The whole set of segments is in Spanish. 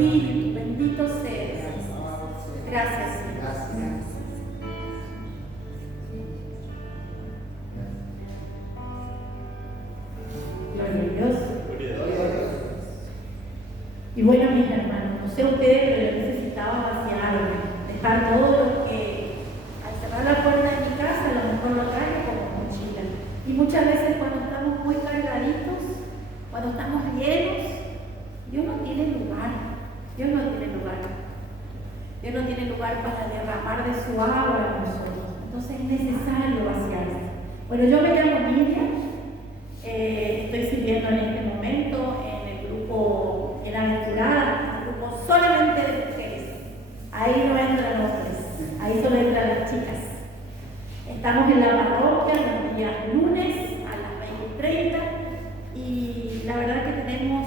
Espíritu, bendito seas. Gracias, Señor. Gloria a Dios. Y bueno, mis hermanos, no sé ustedes, pero yo necesitaba vaciarme, dejar todo lo que al cerrar la puerta de mi casa a lo mejor lo traje como mochila. Y muchas veces cuando estamos muy cargaditos, cuando estamos llenos, Dios no tiene lugar. Dios no tiene lugar. Dios no tiene lugar para derramar de su agua en nosotros. Entonces es necesario vaciarse. Bueno, yo me llamo Miriam, estoy sirviendo en este momento en el grupo Bienaventurada, un grupo solamente de mujeres. Ahí no entran hombres, ahí solo entran las chicas. Estamos en la parroquia los días lunes a las 20:30 y la verdad que tenemos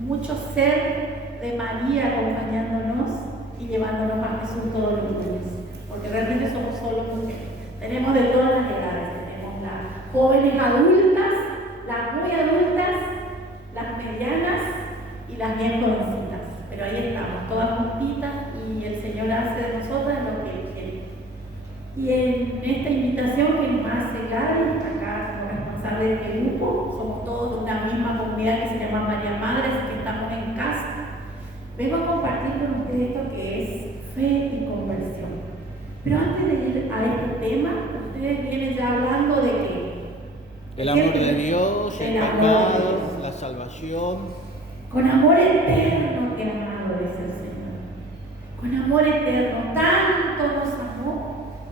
mucho ser de María acompañándonos y llevándonos a Jesús todos los días, porque realmente somos solo mujeres. Tenemos de todas las edades, tenemos las jóvenes adultas, las muy adultas, las medianas y las bien jovencitas, pero ahí estamos, todas juntitas y el Señor hace de nosotras lo que Él quiere. Y en esta invitación que nos hace Gary, acá como responsable de este grupo, somos todos de una misma comunidad que se llama María Madres, que estamos en casa. Vengo a compartir con ustedes esto que es fe y conversión. Pero antes de ir a este tema, ustedes vienen ya hablando de que el amor de Dios, el pecado, la salvación. Con amor eterno te amado, dice el Señor. Con amor eterno, tanto nos amó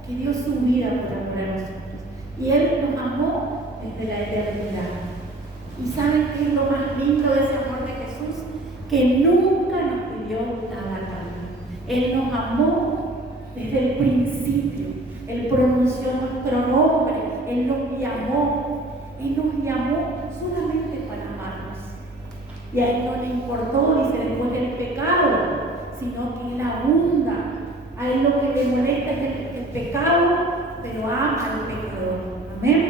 que dio su vida por amor a nosotros. Y Él nos amó desde la eternidad. ¿Y saben qué es lo más lindo de ese amor de Jesús? Que nunca nos pidió nada a cambio. Él nos amó desde el principio. Él pronunció nuestro nombre. Él nos llamó. Él nos llamó solamente para amarnos. Y a Él no le importó, dice después del pecado, sino que Él abunda. A Él lo que le molesta es el pecado, pero ama al pecador. Amén.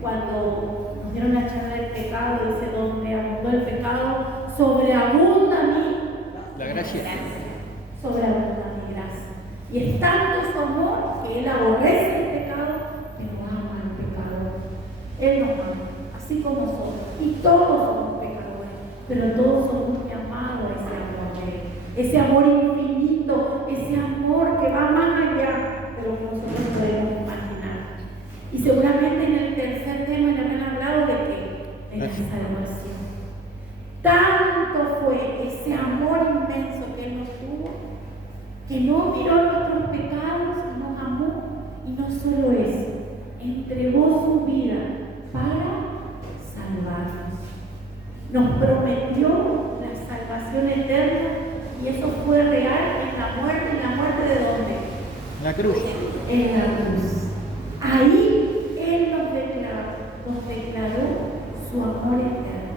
Cuando nos dieron la charla del pecado, dice, donde abundó el pecado, sobreabunda la gracia. Sobreabunda mi gracia. Y es tanto su amor que Él aborrece el pecado, pero ama al pecador. Él nos ama, así como somos. Y todos somos pecadores, pero todos somos llamados a ese amor de Él. Ese amor infinito, ese amor que va más allá de lo que nosotros podemos imaginar. Y seguramente en el tercer tema ya me han hablado de que de la salvación. Tanto fue ese amor inmenso que Él nos tuvo, que no miró nuestros pecados, nos amó, y no solo eso, entregó su vida para salvarnos. Nos prometió la salvación eterna, y eso fue real en la muerte. ¿En la muerte de dónde? La cruz. En la cruz. Ahí Él nos declaró su amor eterno.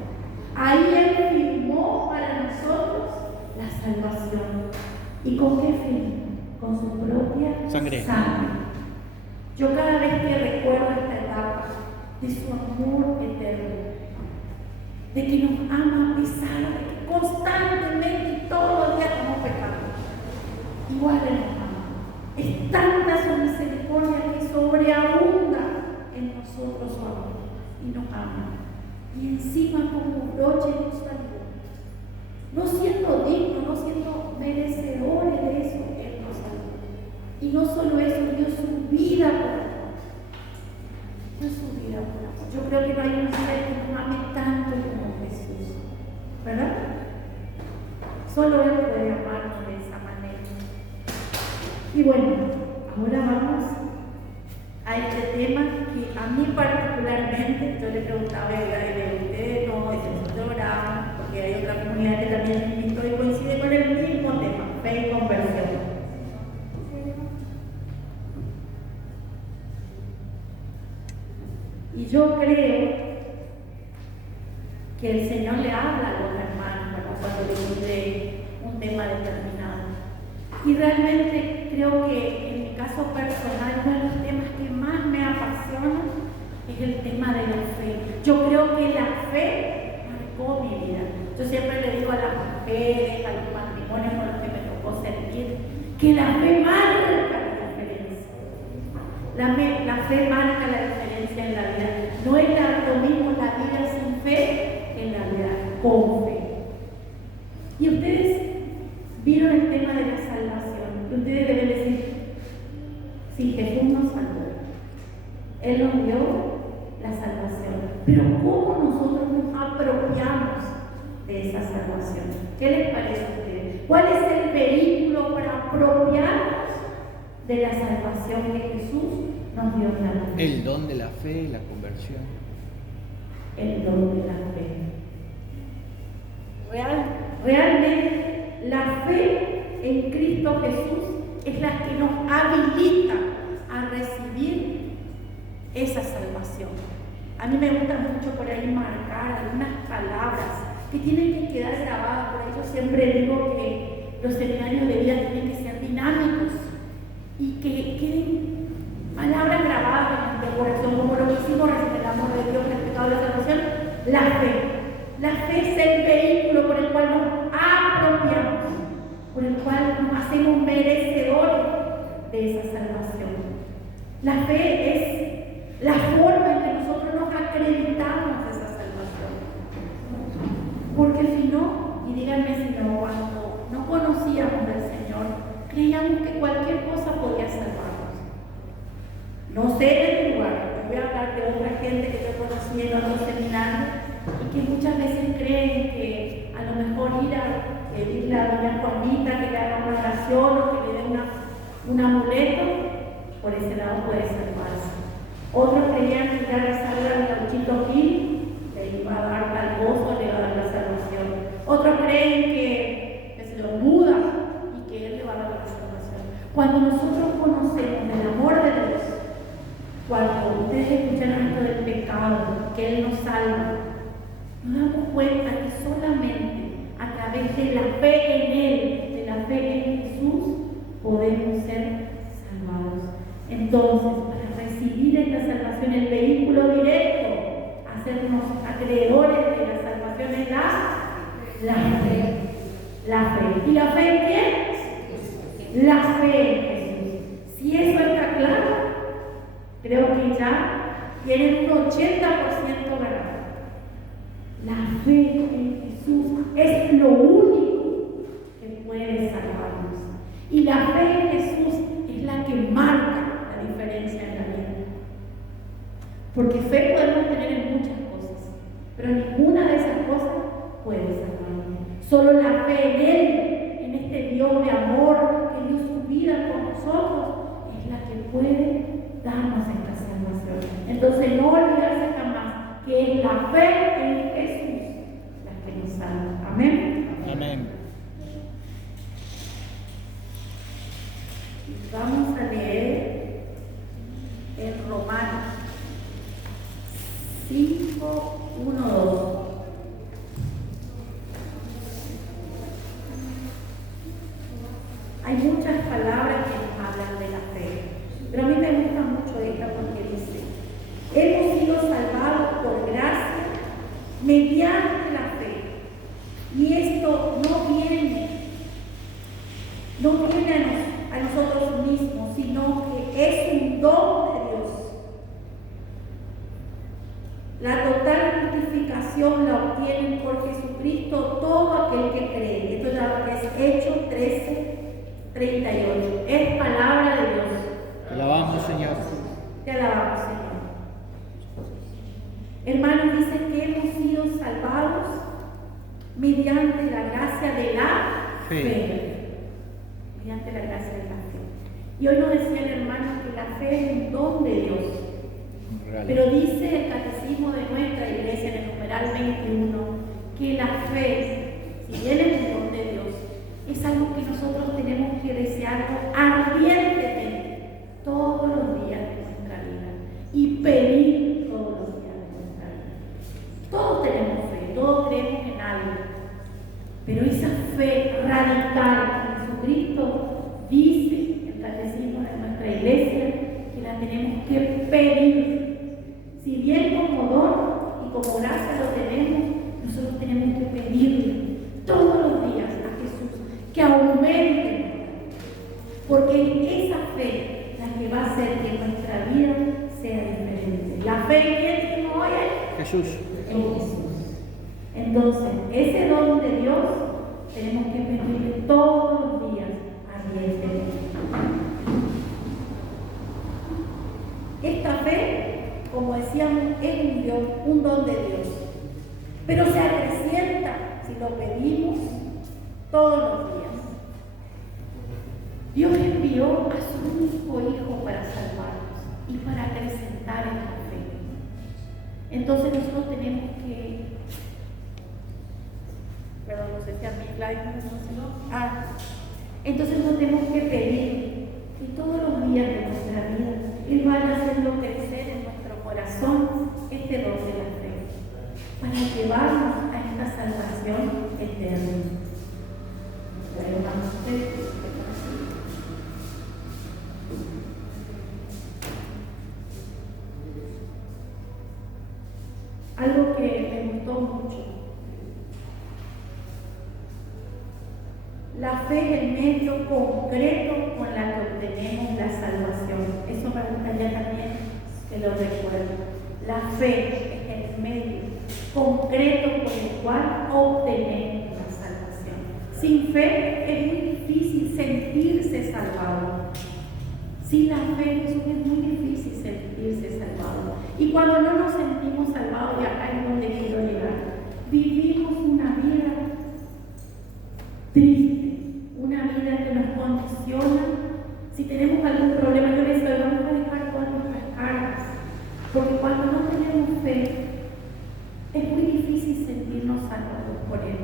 Ahí Él firmó para nosotros la salvación. ¿Y con qué fin? Con su propia sangre. Yo cada vez que recuerdo esta etapa de su amor eterno, de que nos ama a pesar de que constantemente y todos los días estamos pecando, igual Él nos ama. Es tanta su misericordia que sobreabunda en nosotros su amor y nos ama. Y encima como un broche nos salvó. No siendo dignos, no siendo merecedores de eso, Él nos salvó. Y no solo eso, dio su vida por amor. Dio su vida por amor. Yo creo que no hay un ser que nos ame tanto como Jesús, ¿verdad? Solo Él puede amarnos de esa manera. Y bueno, ahora vamos a este tema que a mí particularmente, yo le preguntaba a ustedes no, eso oraban, porque hay otra comunidad que también me invitó y coincide con el mismo tema, fe y conversión. Y yo creo que el Señor le habla a los hermanos cuando le dice un tema determinado. Y realmente creo que en mi caso personal, uno de los temas que más me apasiona es el tema de la fe. Yo creo que la fe marcó mi vida. Yo siempre le digo a las mujeres, a los matrimonios con los que me tocó servir, que la fe marca la diferencia. La fe marca la diferencia en la vida. No es lo mismo la vida sin fe que la vida con fe. Y ustedes vieron el tema de la salvación. Ustedes deben decir, sí, Jesús nos salvó. Él nos dio la salvación. Pero ¿cómo nosotros nos apropiamos de esa salvación? ¿Qué les parece a ustedes? ¿Cuál es el vehículo para apropiarnos de la salvación que Jesús nos dio en la vida? El don de la fe, la conversión. El don de la fe. Realmente la fe en Cristo Jesús es la que nos habilita a recibir esa salvación. A mí me gusta mucho por ahí marcar algunas palabras que tienen que quedar grabadas. Por eso siempre digo que los seminarios de vida tienen que ser dinámicos y que queden palabras grabadas en el corazón, como lo que hicimos recién, el amor de Dios, respetado de la salvación. La fe. La fe es el vehículo por el cual nos apropiamos, por el cual nos hacemos merecedores de esa salvación. La fe es la forma en que nosotros nos acreditamos de esa salvación. Porque si no, y díganme si no, cuando no conocíamos al Señor, creíamos que cualquier cosa podía salvarnos. No sé de este lugar, voy a hablar de otra gente que yo conocí en otros seminarios y que muchas veces creen que a lo mejor ir a pedirle a doña Juanita que le haga una oración o que le dé un amuleto, por ese lado puede salvarse. Otros creían que ya rezarle al gauchito Gil le iba a dar tal gozo, le iba a dar la salvación. Otros creen que se lo muda y que él le va a dar la salvación. Cuando nosotros conocemos el amor de Dios, cuando ustedes escucharon esto del pecado, que Él nos salva, nos damos cuenta que solamente a través de la fe en Él, de la fe en Jesús, podemos ser salvados. Entonces, para recibir esta salvación, el vehículo directo, hacernos acreedores de la salvación es la fe. La fe. ¿Y la fe en quién? La fe en Jesús. Si eso está claro, creo que ya tienen un 80% ganado. La fe en Jesús es lo único que puede salvarnos. Y la fe en Jesús es la que marca la diferencia en la vida. Porque fe podemos tener en muchas cosas, pero ninguna de esas cosas puede salvarnos. Solo la fe en Él, en este Dios de amor que dio su vida por nosotros, es la que puede darnos esta salvación. Entonces no olvidarse jamás que es la fe en Jesús la que nos salva. Amén. Amén. Vamos a leer en Romanos 5, 1, 2. Hay muchas palabras que nos hablan de la fe, pero a mí me gusta mucho esta porque dice: hemos sido salvados por gracia mediante la fe. Y esto no viene a nosotros mismos, sino que es un don de Dios. La total justificación la obtienen por Jesucristo todo aquel que cree. Esto ya es Hechos 13:38. Es palabra de Dios. Te alabamos, Señor. Te alabamos, Señor. Hermanos, dice que hemos sido salvados mediante la gracia de la fe. Mediante la gracia de la fe. Y hoy nos decía el hermano que la fe es un don de Dios. Pero dice el catecismo de nuestra iglesia en el numeral 21 que la fe, si bien es un don de Dios, es algo que nosotros tenemos que desearlo ardientemente todos los días de nuestra vida y pedir todos los días de nuestra vida. Todos tenemos fe, todos creemos en algo, pero esa fe radical en Jesucristo, dice el catecismo de nuestra iglesia, que la tenemos que pedir. Si bien como don y como gracia lo tenemos, nosotros tenemos porque es esa fe la que va a hacer que nuestra vida sea diferente. La fe en quién dijimos hoy, Jesús. en Jesús. Entonces, ese don de Dios tenemos que pedirle todos los días ardientemente. Esta fe, como decíamos, es un don de Dios, pero se acrecienta si lo pedimos todos los días. Dios envió a su único Hijo para salvarnos y para acrecentar en la fe. Entonces nosotros tenemos que, perdón, no sé si a mi slide no se lo... entonces nos tenemos que pedir que todos los días de nuestra vida Él vaya haciendo crecer en nuestro corazón este don de la fe, para llevarnos a esta salvación eterna. Algo que me gustó mucho. La fe es el medio concreto con la que obtenemos la salvación. Eso me gustaría también que lo recuerden. La fe es el medio concreto con el cual obtenemos la salvación. Sin fe es muy difícil sentirse salvado. Sin la fe es muy difícil sentirse salvado. Y cuando no nos sentimos salvados, y acá es donde quiero llegar, vivimos una vida triste, una vida que nos condiciona. Si tenemos algún problema, yo les digo, vamos a dejar todas nuestras cargas, porque cuando no tenemos fe, es muy difícil sentirnos salvados por Él.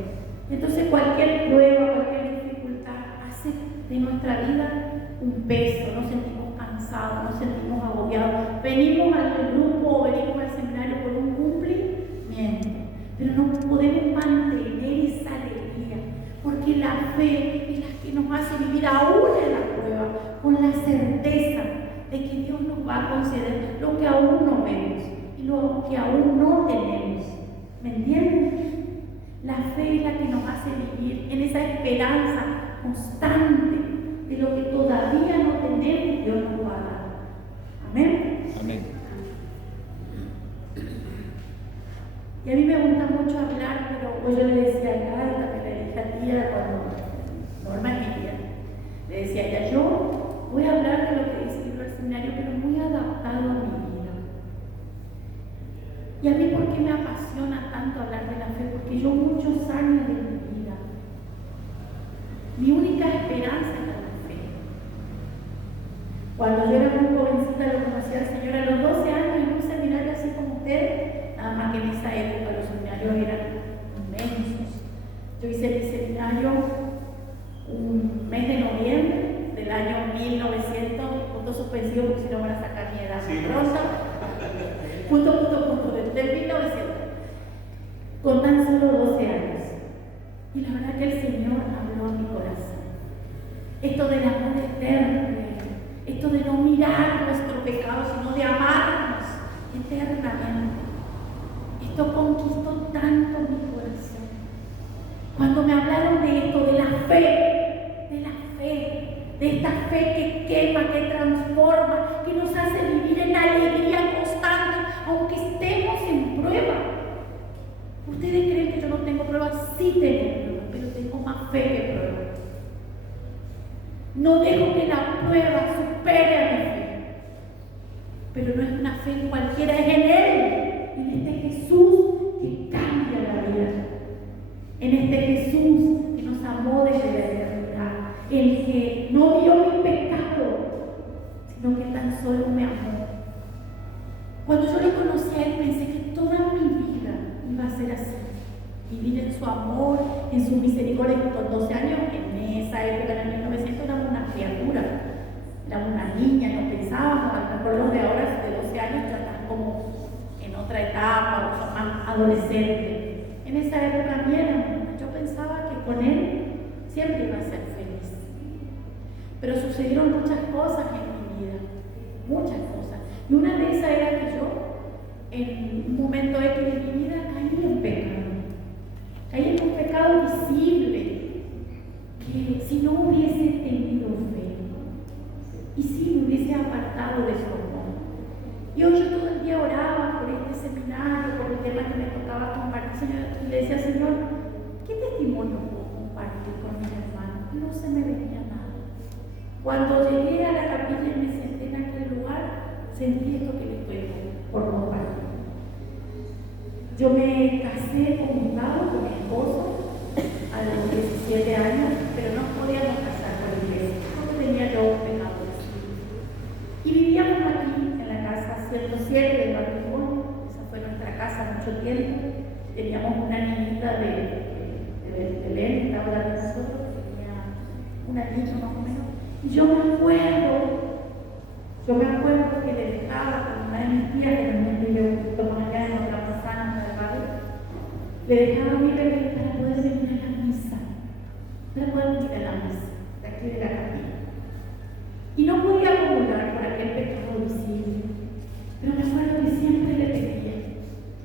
Entonces cualquier prueba, cualquier dificultad hace de nuestra vida un peso, nos sentimos cansados, nos sentimos agobiados. Venimos al grupo o venimos al seminario por un cumplimiento, pero no podemos mantener esa alegría, porque la fe es la que nos hace vivir aún en la prueba, con la certeza de que Dios nos va a conceder lo que aún no vemos y lo que aún no tenemos. ¿Me entienden? La fe es la que nos hace vivir en esa esperanza constante de lo que todavía no tenemos, Dios nos va a dar. Amén. Amén. Y a mí me gusta mucho hablar, pero pues yo le decía a Carla, que le dije a tía cuando Norma es mi tía, le decía a ella, yo voy a hablar de lo que dice el libro del seminario, pero muy adaptado a mi vida. Y a mí, ¿por qué me apasiona tanto hablar de la fe? Porque yo muchos años de mi vida, mi única esperanza era la fe. Cuando yo era muy jovencita, lo conocía al Señor a los 12 años en un seminario así como ustedes, nada más que en esa época los seminarios eran inmensos. Yo hice mi seminario un mes de noviembre del año 1900, punto suspensivo porque si no van a sacar mi edad pronta. Punto, del 1900, con tan solo 12 años. Y la verdad que el Señor habló a mi corazón. Esto del amor eterno, esto de no mirar nuestro pecado, sino de amarnos eternamente. Esto conquistó tanto mi corazón. Cuando me hablaron de esto, de la fe, de esta fe que quema, que transforma, que nos hace vivir en alegría constante, aunque estemos en prueba. ¿Ustedes creen que yo no tengo pruebas? Sí tengo pruebas, pero tengo más fe que prueba. No dejo que la prueba supere a mi fe. Pero no es una fe cualquiera, es en Él, en este Jesús que cambia la vida, en este Jesús que nos amó desde la eternidad, el que no vio mi pecado, sino que tan solo me amó. Cuando yo le conocí a Él, pensé que toda mi vida iba a ser así, vivir en su amor, en su misericordia. Con 12 años, en esa época, en el 1900, éramos una criatura, éramos una niña, no pensábamos. A lo mejor los de ahora, de 12 años, ya están como en otra etapa, o son más adolescentes. En esa época bien, yo pensaba que con Él siempre iba a ser feliz. Pero sucedieron muchas cosas en mi vida, muchas cosas. Y una de esas era que yo, en un momento X de mi vida, caí en pecado. Caí en un pecado visible, que si no hubiese tenido fe, apartado de su amor. Y hoy yo todo el día oraba por este seminario, por el tema que me tocaba compartir, Señor, y le decía, Señor, ¿qué testimonio puedo compartir con mis hermanos? No se me venía nada. Cuando llegué a la capilla y me senté en aquel lugar, sentí esto que le estoy por compartir. Yo me casé con mi esposo, a los 17 años, pero no podíamos casar por la iglesia, porque tenía yo pecados. Y vivíamos aquí en la casa 107 del matrimonio. Esa fue nuestra casa mucho tiempo. Teníamos una niñita de Belén, estaba la de nosotros, tenía un añito más o menos. Y yo me acuerdo que le dejaba con una de mis tías, que también vive un poquito más allá en otra manzana del barrio, le dejaba a mi bebé para poder venir a la misa, de aquí de la capilla. Y no podía acumular por aquel pecado visible, pero me acuerdo que siempre le pedía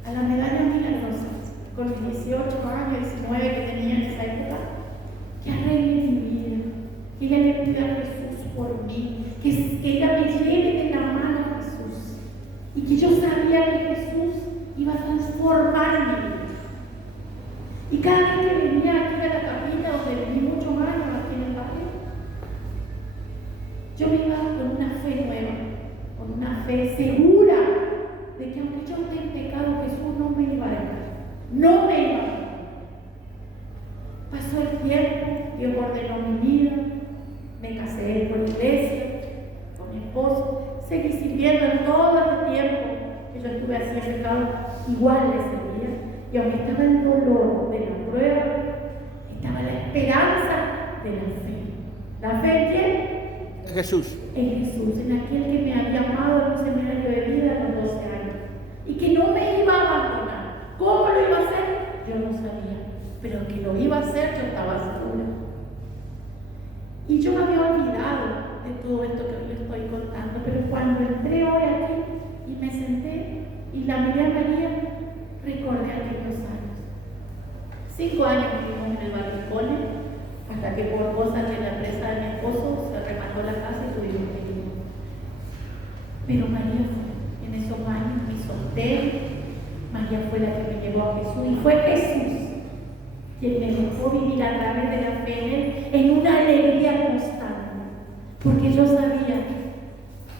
a la medalla milagrosa, con mis 18 años, 19 que tenía en esa época, que arregle mi vida, que ella le pida a Jesús por mí, que ella me lleve de la mano a Jesús, y que yo sabía que Jesús iba a transformar mi vida. Y cada vez que venía aquí a la capilla, donde viví muchos años aquí en el barrio, yo me iba con una fe nueva, con una fe segura de que aunque yo esté en pecado, Jesús no me iba a dejar, no me iba a dejar. Pasó el tiempo, Dios ordenó mi vida, me casé por iglesia, con mi esposo, seguí sirviendo en todo el tiempo que yo estuve así en pecado, igual le servía, y aunque estaba el dolor de la prueba, estaba la esperanza de la fe. ¿La fe en quién? Jesús. En Jesús, en aquel que me había amado en un seminario de vida a los 12 años y que no me iba a abandonar. ¿Cómo lo iba a hacer? Yo no sabía, pero que lo iba a hacer yo estaba segura. Y yo me había olvidado de todo esto que les estoy contando, pero cuando entré hoy aquí y me senté y la miré a María, recordé aquellos años. 5 años vivimos en el Barricone, hasta que por cosas de la empresa de mi esposo se remató la casa y tuvimos que ir. Pero María fue, en esos años me solté, María fue la que me llevó a Jesús, y fue Jesús quien me dejó vivir a través de la fe en Él en una alegría constante, porque yo sabía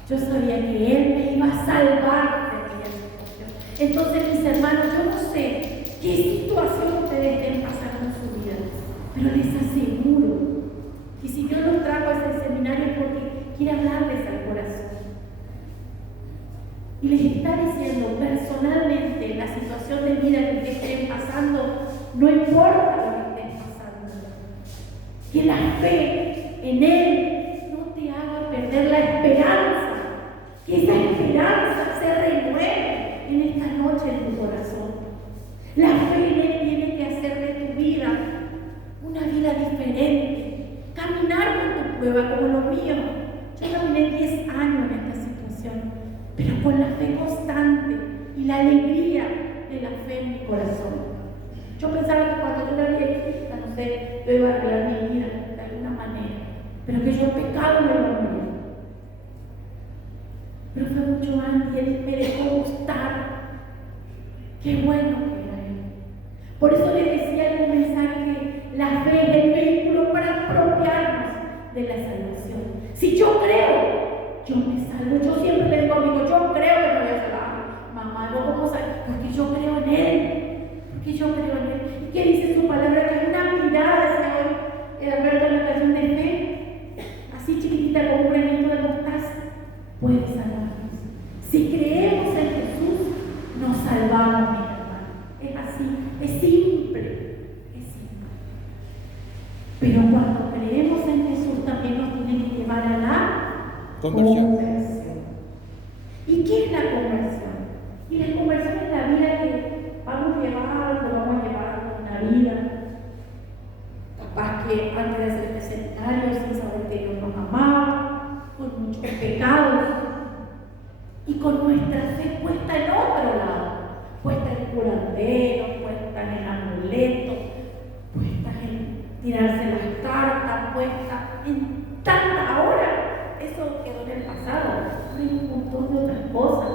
que Él me iba a salvar de aquella situación. Entonces, mis hermanos, yo no sé qué situación ustedes estén pasando en su vida, pero les aseguro que si Dios los trajo a ese seminario es porque quiere hablarles al corazón. Y les está diciendo personalmente la situación de vida que ustedes estén pasando, no importa lo que estén pasando, que la fe en Él no te haga perder la esperanza, que esa esperanza se renueve en esta noche en tu corazón. La fe en Él tiene que hacer de tu vida una vida diferente, caminar con tu prueba como lo mío. Yo caminé 10 años en esta situación, pero con la fe constante y la alegría de la fe en mi corazón. Yo pensaba que cuando yo era viejita, no sé, yo iba a arreglar mi vida de alguna manera, pero que yo pecado me iba a morir. Pero fue mucho antes y Él me dejó gustar. Qué bueno que era Él. Por eso le decía en un mensaje que la fe es el vehículo para apropiarnos de la salvación. Si yo creo, yo me salvo. Yo siempre le digo a mi hijo, yo creo que me voy a salvar. Mamá, no, ¿cómo salvar? Porque yo creo en Él. Porque yo creo en Él. ¿Y qué dice su palabra? Que una mirada, decía hoy Alberto en la canción de fe, así chiquitita como un granito de mostaza, puede salvarnos. Si creemos en Jesús, nos salvamos, mi hermano. Es así, es simple, es simple. Pero cuando creemos en Jesús, también nos tiene que llevar a la conversión. ¿Y qué es la conversión? Y la conversión es la vida que vamos llevando una vida. Capaz que antes de hacer este seminario, sin saber que Dios nos amaba, con muchos pecados y con nuestra fe puesta en otro lado, puesta en curandero, puesta en el amuleto, puesta en tirarse las cartas, puesta en tanta. Ahora, eso quedó en el pasado. hay un montón de otras cosas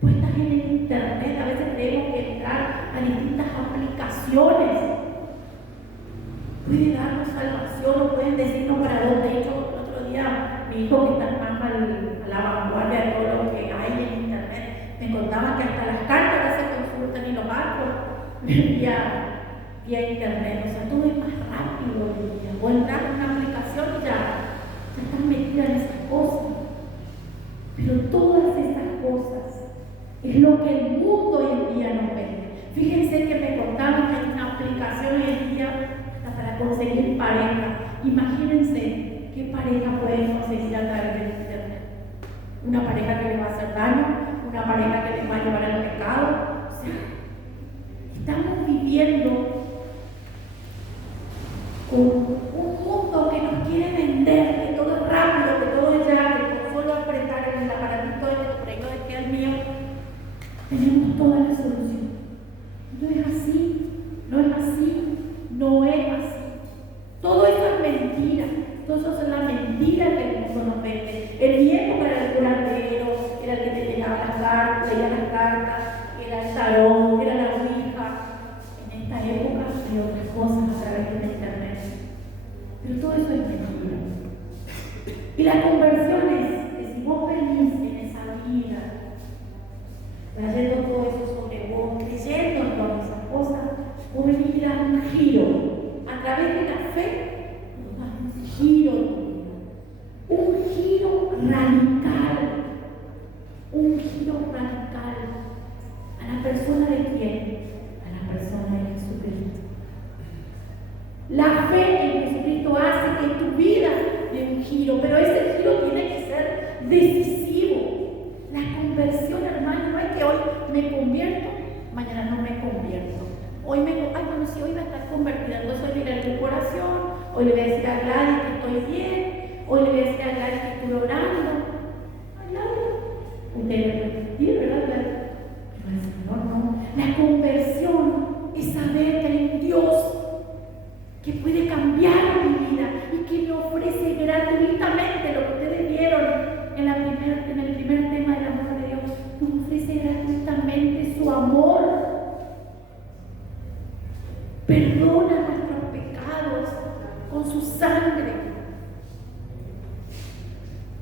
puestas en el internet. A veces tenemos que entrar a distintas aplicaciones. Puede darnos salvación o pueden decirnos para dónde. De hecho, el otro día mi hijo, que está más a la vanguardia de todo lo que hay en internet, me contaba que hasta las cartas que se consultan y los bancos vía internet. O sea, todo es más rápido hoy día. O entrar en una aplicación y ya están metidas en esas cosas. Pero todas estas cosas es lo que el mundo hoy en día nos vende. Fíjense que me contaban que hay una aplicación hoy en día hasta para conseguir pareja. Imagínense qué pareja pueden conseguir a través del internet. Una pareja que les va a hacer daño, una pareja que les va a llevar al pecado. O sea, estamos viviendo con un mundo que nos quiere vender, que todo es rápido, que todo es ya, que con solo apretar el aparatito de que por ahí lo dejé al mío, tenemos toda la solución. No es así, no es así, no es así. Todo eso es mentira, todo eso es la mentira que el mundo nos vende. El viejo era el curandero, era el que te llenaba las cartas, leía las cartas, era el tarot, era la ouija. En esta época hay otras cosas a través de internet. Pero todo eso es mentira. Y la conversión es que si vos venís en esa vida, trayendo todo eso sobre vos, creyendo en todas esas cosas, vos venís a dar un giro. A través de la fe, vos das un giro en tu vida. Un giro radical. Un giro radical. ¿A la persona de quién? A la persona de Jesucristo. La fe en Jesucristo hace que tu vida dé un giro, pero ese giro tiene que ser decisivo. La conversión, hermano, no es que hoy me convierto, mañana no me convierto. Hoy sí, hoy va a estar convertida, entonces hoy voy a ir a la oración, hoy le voy a decir a Gladys que estoy bien, hoy le voy a decir a Gladys que estoy orando. Ay, Gladys, usted le puede decir, ¿verdad, Gladys? Pero el Señor no. La conversión es saber que hay un Dios que puede cambiar mi vida y que me ofrece gratuitamente lo que ustedes vieron en el primer tema del amor de Dios. Nos ofrece gratuitamente su amor. Perdona nuestros pecados con su sangre.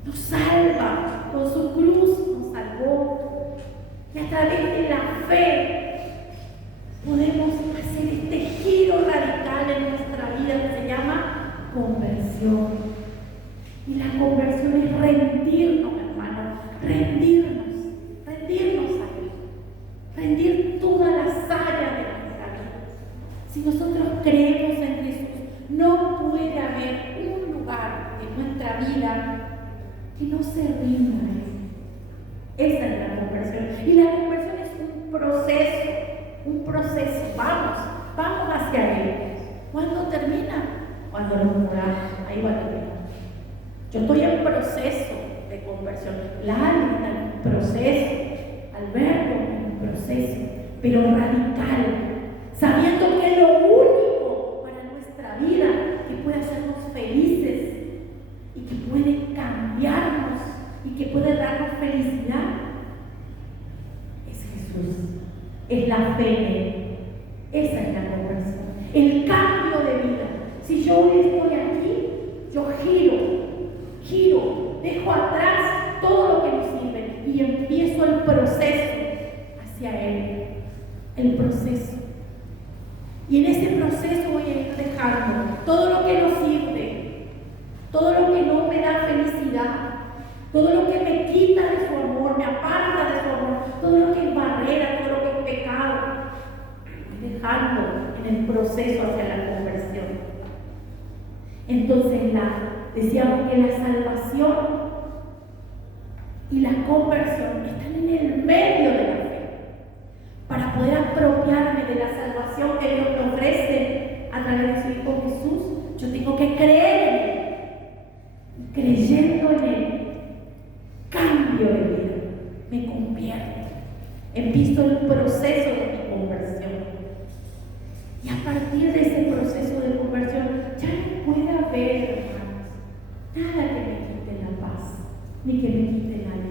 Nos salva con su cruz, nos salvó. Y a través de la fe podemos hacer este giro radical en nuestra vida que se llama conversión. Y la conversión es rendirnos, hermano, rendirnos a Él, rendir todas las áreas de nuestra vida. Si nosotros creemos en Jesús, no puede haber un lugar en nuestra vida que no se rinda a Él. Esa es la conversión. Y la conversión es un proceso. Vamos hacia Él. ¿Cuándo termina? Cuando nos muramos. Ahí va a terminar. Yo estoy en proceso de conversión. La alma está en un proceso. Alberto en un proceso, pero radical. Sabiendo que es lo único para nuestra vida que puede hacernos felices y que puede cambiarnos y que puede darnos felicidad es Jesús. Es la fe en Él. Esa es la conversión. El cambio de vida. Si yo hoy estoy aquí, yo giro, dejo atrás todo lo que no sirve y empiezo el proceso hacia Él. El proceso. Y en ese proceso voy a ir dejando todo lo que no sirve, todo lo que no me da felicidad, todo lo que me quita de su amor, me aparta de su amor, todo lo que es barrera, todo lo que es pecado, voy dejando en el proceso hacia la conversión. Entonces decíamos que la salvación y la conversión están en el medio de la fe. Para poder apropiarme de la salvación que Dios me ofrece a través de su Hijo Jesús, yo tengo que creer en Él. Creyendo en Él, cambio de vida, me convierto, empiezo el proceso de mi conversión. Y a partir de ese proceso de conversión, ya no puede haber, hermanos, nada que me quite la paz, ni que me quite la alegría.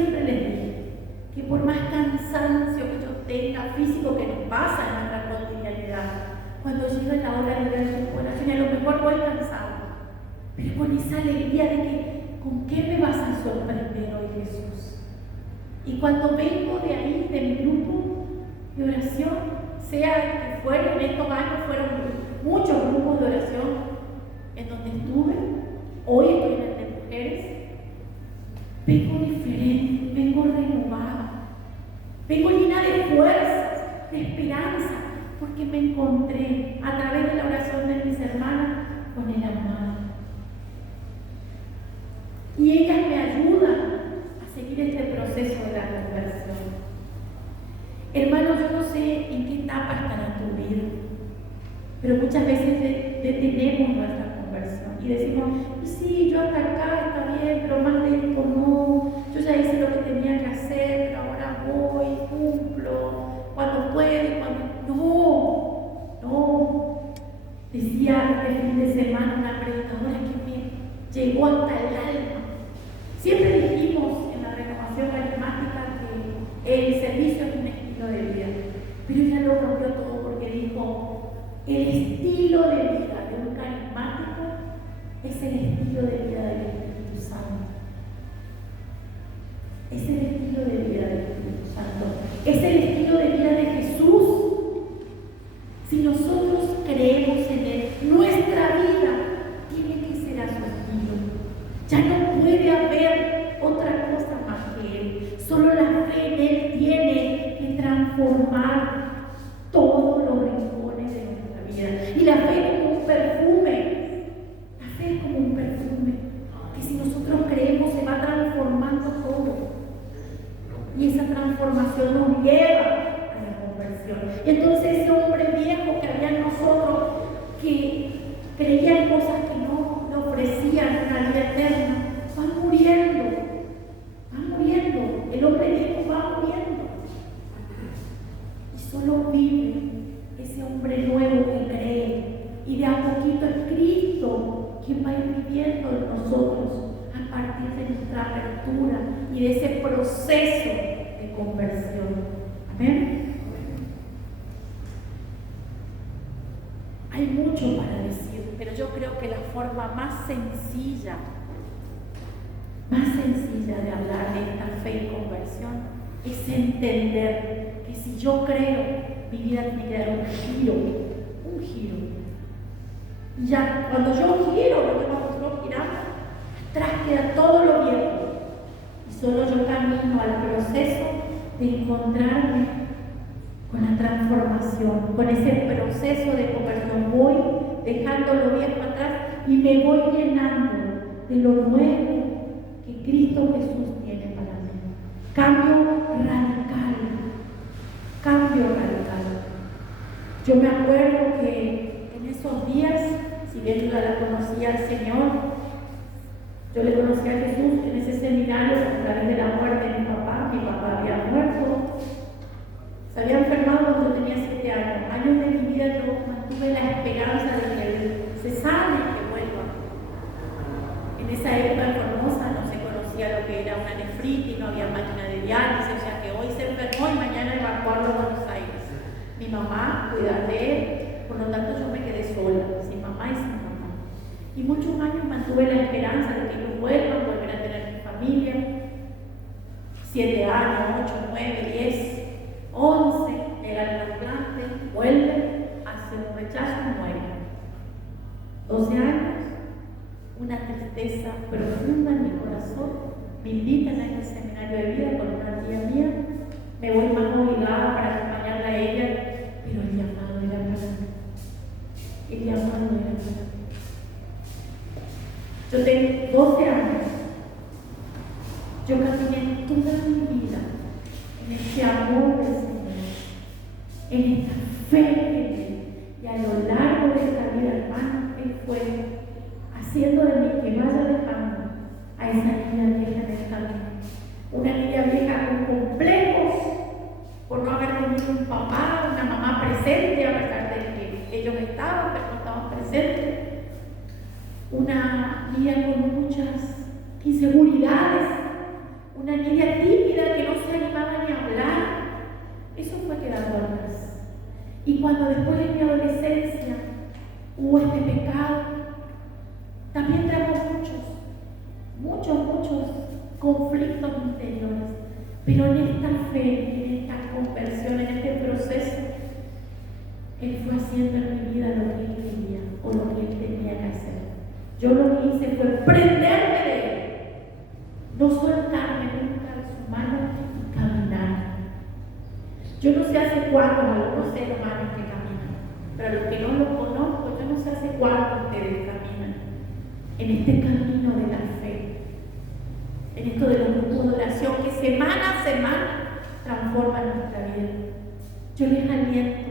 siempre les dije que por más cansancio que yo tenga, físico, que nos pasa en nuestra cotidianidad, cuando llega la hora de ver su oración, a lo mejor voy cansado, pero con esa alegría de que, ¿con qué me vas a sorprender hoy, Jesús? Y cuando vengo de ahí, de mi grupo de oración, sea que fueron, en estos años fueron muchos grupos de oración en donde estuve, hoy estoy en el de mujeres, vengo diferente, vengo renovada, vengo llena de fuerzas, de esperanza, porque me encontré a través de la oración de mis hermanas con el amado. Y ellas me ayudan a seguir este proceso de la conversión. Hermanos, yo no sé en qué etapa estará tu vida, pero muchas veces detenemos nuestra conversión y decimos, sí, yo hasta acá está bien, pero más de esto no, yo ya hice lo que tenía que hacer, pero ahora voy, cumplo, cuando puedo, cuando... No. Decía este fin de semana una predicadora que me llegó hasta el alma. Siempre dijimos en la renovación carismática que el servicio es un estilo de vida, pero ella lo rompió todo porque dijo, el estilo de vida de un carismático es el estilo de vida del Espíritu Santo. Es el estilo de vida del Espíritu Santo. Es el estilo de vida de Jesús. Si nosotros creemos en Él, nuestra vida tiene que ser a su estilo. Ya no puede haber otra cosa más que Él. Solo la fe en Él tiene que transformar todos los rincones de nuestra vida. Y la fe es como un perfume. La fe es como un perfume que si nosotros creemos se va transformando todo. Y esa transformación nos lleva a la conversión. Y entonces ese hombre viejo que había en nosotros, que creía en cosas que no le ofrecían una vida eterna, va muriendo. El hombre viejo va muriendo. Y solo vive ese hombre nuevo que cree. Y de a poquito es Cristo quien va a ir viviendo en nosotros a partir de nuestra apertura y de ese proceso de conversión. Amén. Hay mucho para decir, pero yo creo que la forma más sencilla de hablar de esta fe y conversión es entender que si yo creo, mi vida tiene que dar un giro. Y ya, cuando yo giro, lo que nosotros giramos, atrás queda todo lo viejo. Y solo yo camino al proceso de encontrarme con la transformación, con ese proceso de conversión. Voy dejando lo viejo atrás y me voy llenando de lo nuevo que Cristo Jesús tiene para mí. Cambio radical. Yo me acuerdo que en esos días, si bien yo la conocía al Señor, yo le conocí a Jesús en ese seminario a través de la muerte de mi papá. Mi papá había muerto, se había enfermado cuando tenía 7 años. Años de mi vida yo mantuve la esperanza de que él se sane y que vuelva. En esa época en Formosa no se conocía lo que era una nefritis, no había máquina de diálisis, o sea que hoy se enfermó y mañana evacuarlo a Buenos Aires. Mi mamá cuidaba de él, por lo tanto yo me quedé sola, sin mamá y sin papá. Y muchos años mantuve la esperanza de que ellos vuelvan, volver a tener mi familia. 7 años, 8, 9, 10, 11, llega el trasplante, vuelve, hace un rechazo y muere. 12 años, una tristeza profunda en mi corazón. Me invitan a este seminario de vida con una tía mía. Me voy más obligada para acompañarla a ella, pero el llamado era para mí. Yo tengo 12 años. Yo caminé toda mi vida en este amor del Señor, en esta fe en Él. Y a lo largo de esta vida, hermano, Él fue haciendo de mí que vaya dejando a esa niña vieja en el camino. Una niña vieja con complejos por no haber tenido un papá, una mamá presente, a pesar de que ellos estaban, pero no estaban presentes. Una niña con muchas inseguridades, una niña tímida que no se animaba ni a hablar. Eso fue quedando atrás. Y cuando después de mi adolescencia hubo este pecado, también trajo muchos conflictos interiores. Pero en esta fe, en esta conversión, en este proceso, Él fue haciendo en mi vida lo que Él quería o lo que Él tenía que hacer. Yo lo que hice fue prenderme de Él, no soltarme nunca de su mano y caminar. Yo no sé hace cuánto, algunos seres humanos que caminan, pero los que no lo conozco, yo no sé hace cuánto ustedes caminan en este camino de la fe, en esto de los grupos de oración que semana a semana transforman nuestra vida. Yo les aliento,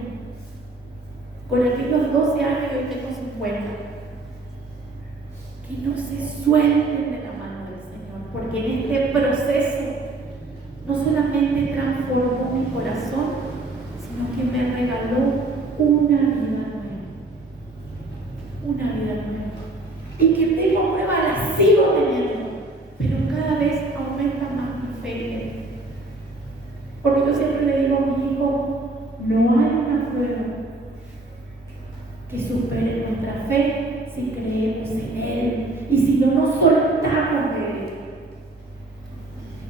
con aquellos 12 años que hoy tengo 50, que no se suelten de la mano del Señor, porque en este proceso no solamente transformó mi corazón, sino que me regaló una vida nueva. Y que tengo prueba, la sigo teniendo, pero cada vez aumenta más mi fe. Porque yo siempre le digo a mi hijo, no hay una prueba que supere nuestra fe si creemos en Él y si no nos soltamos de Él.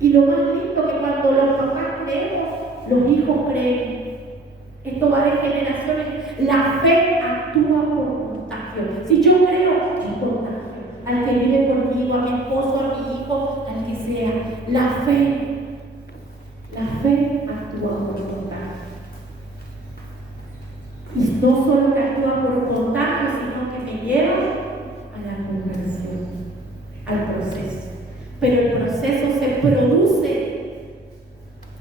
Y lo más lindo que cuando los papás creemos, los hijos creen. Esto va de generaciones. La fe actúa por contagio. Si yo creo, yo contagio. Al que vive conmigo, a mi esposo, a mi hijo, al que sea. La fe actúa por contagio. Y no solo que actúa por contagio, sino que me lleva a la conversión, al proceso. Pero el proceso se produce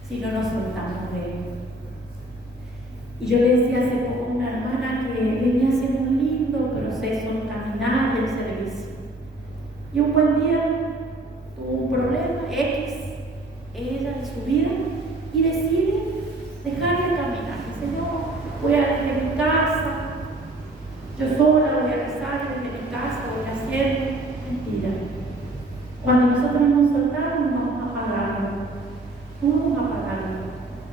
si no nos soltamos de Él. Y yo le decía hace poco a una hermana que venía haciendo un lindo proceso en caminar y el servicio. Y un buen día tuvo un problema, ella en su vida, y decide dejar de caminar. Dice, no, voy a desde mi casa, yo sola voy a rezar desde mi casa, voy a hacer mentira. Cuando nosotros nos soltamos, vamos a apagarlo.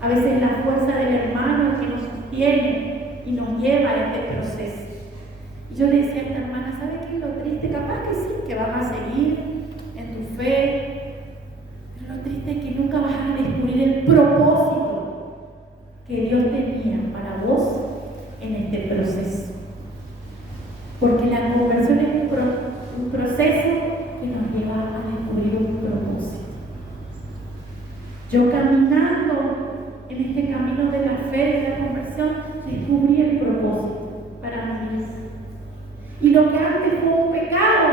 A veces la fuerza del hermano que nos sostiene y nos lleva a este proceso. Y yo le decía a esta hermana, ¿sabes qué es lo triste? Capaz que sí, que vas a seguir en tu fe, pero lo triste es que nunca vas a descubrir el propósito que Dios tenía para vos en este proceso. Porque la conversión es un proceso que nos lleva a descubrir un propósito. Yo caminando en este camino de la fe, de la conversión, descubrí el propósito para mi vida. Y lo que antes fue un pecado,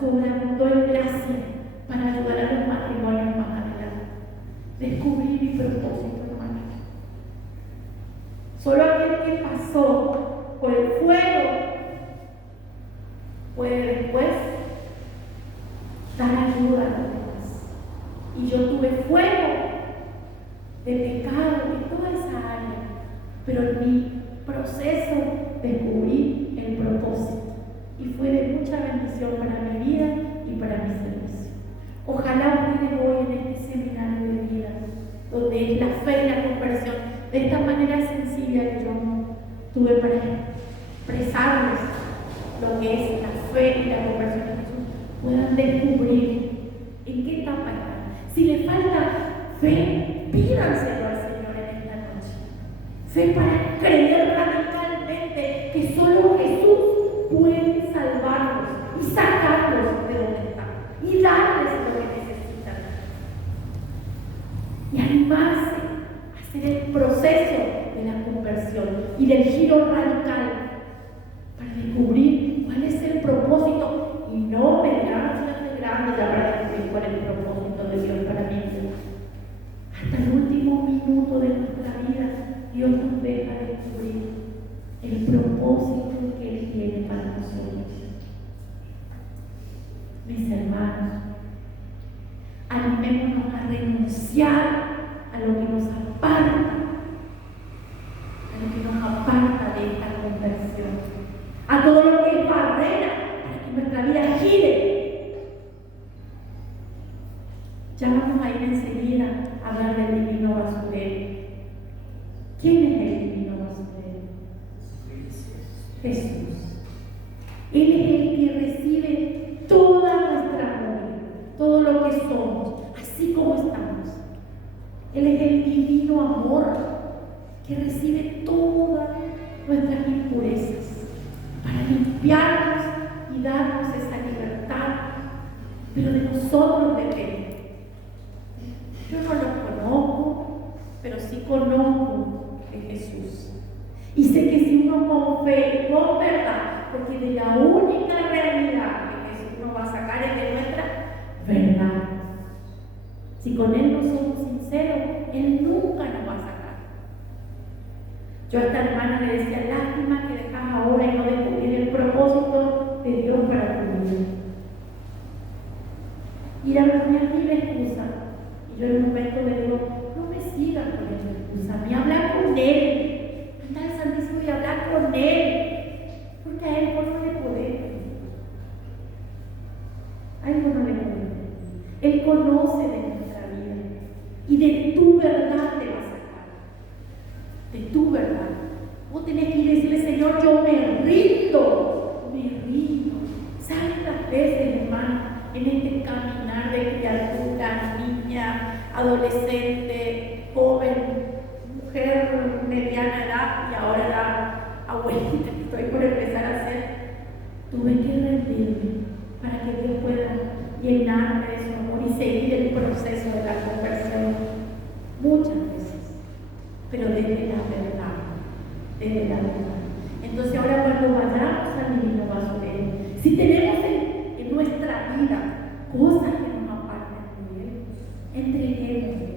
sobreabundó en gracia para ayudar a los matrimonios más adelante. Descubrí mi propósito, hermano. Solo aquel que pasó por el fuego puede después dar ayuda a los demás. Y yo tuve fuego de pecado en toda esa área, pero en mi proceso descubrí el propósito y fue de mucha bendición para mi vida y para mi servicio. Ojalá ustedes hoy en este seminario de vida, donde es la fe y la conversión, de esta manera sencilla que yo tuve para expresarles lo que es la fe y la conversión de Jesús, puedan descubrir en qué etapa están. Si les falta fe, pídanselo al Señor en esta noche. Fe para creer radicalmente que solo Jesús puede salvarlos y sacarlos de donde están y darles lo que necesitan. Y animarse a hacer el proceso de la conversión y del giro radical para descubrir cuál es el propósito y no mediano, sino grande, ya para descubrir cuál es el propósito de Dios para mí. Hasta el último minuto de nuestra vida, Dios nos deja descubrir el propósito que Él tiene para nosotros. Mis hermanos, animémonos a renunciar a lo que nos aparta, de esta conversión, a todo lo que es barrera para que nuestra vida gire. Ya vamos a ir Él es el divino amor que recibe todas nuestras impurezas para limpiarnos y darnos esa libertad, pero de nosotros depende. Yo no lo conozco, pero sí conozco de Jesús. Y sé que si uno con fe, con verdad, porque de la única realidad que Jesús nos va a sacar es de nuestra verdad. Si con Él no somos sinceros, Él nunca nos va a sacar. Yo a esta hermana le decía, lástima que dejas ahora y no descubrir el propósito de Dios para tu vida. Y ella me ponía mil excusas. Y yo en un momento le digo, no me sigas con esa excusa, me habla con Él. Anda al Santísimo y hablar con Él. Porque a Él vos no le podés. A Él vos no le podés. Él conoce de nuestra vida. Y de tu verdad te va a sacar. De tu verdad. Vos tenés que ir y decirle, Señor, yo me rindo. Me rindo. ¿Sabes las veces, hermano, en este caminar de criatura, niña, adolescente, joven, mujer, mediana edad y ahora la abuelita que estoy por empezar a ser, tuve que rendirme para que Dios pueda llenarme de su amor y seguir el proceso de la conversión muchas veces, pero desde la verdad, desde la verdad. Entonces ahora cuando vayamos al divino basurero, si tenemos en nuestra vida cosas que nos apartan de Él, entreguémosle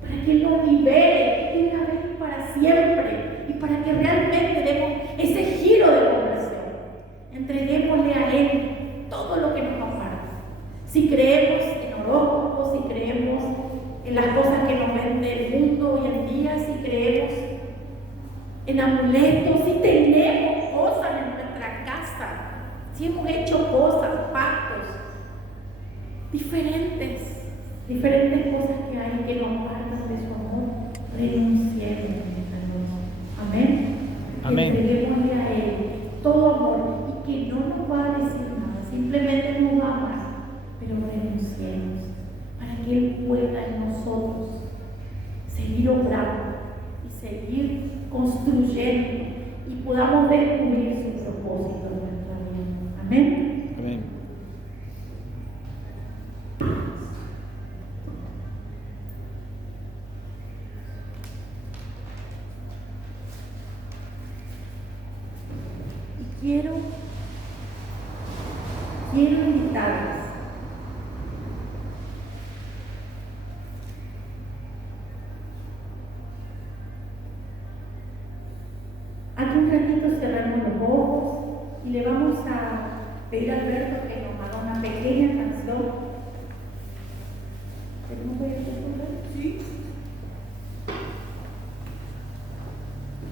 para que Él nos libere de una vez y para siempre y para que realmente demos ese giro de conversión. Entreguémosle a Él todo lo que nos aparta. Si creemos en horóscopos, si creemos en las cosas que nos vende el mundo hoy en día, si creemos en amuletos, si tenemos cosas en nuestra casa, si hemos hecho cosas, pactos, diferentes cosas que hay que nos apartan de su amor, renunciemos a Dios. Amén. Amén. Entreguémosle a Él todo amor y que no nos va a decir nada, simplemente nos va a amar, pero renunciemos para que Él pueda en nosotros seguir obrando y seguir construyendo y podamos descubrir su propósito en nuestra vida. Amén. Amén. Y quiero invitarles a que un ratito cerremos los ojos y le vamos a pedir a Alberto que nos haga una pequeña canción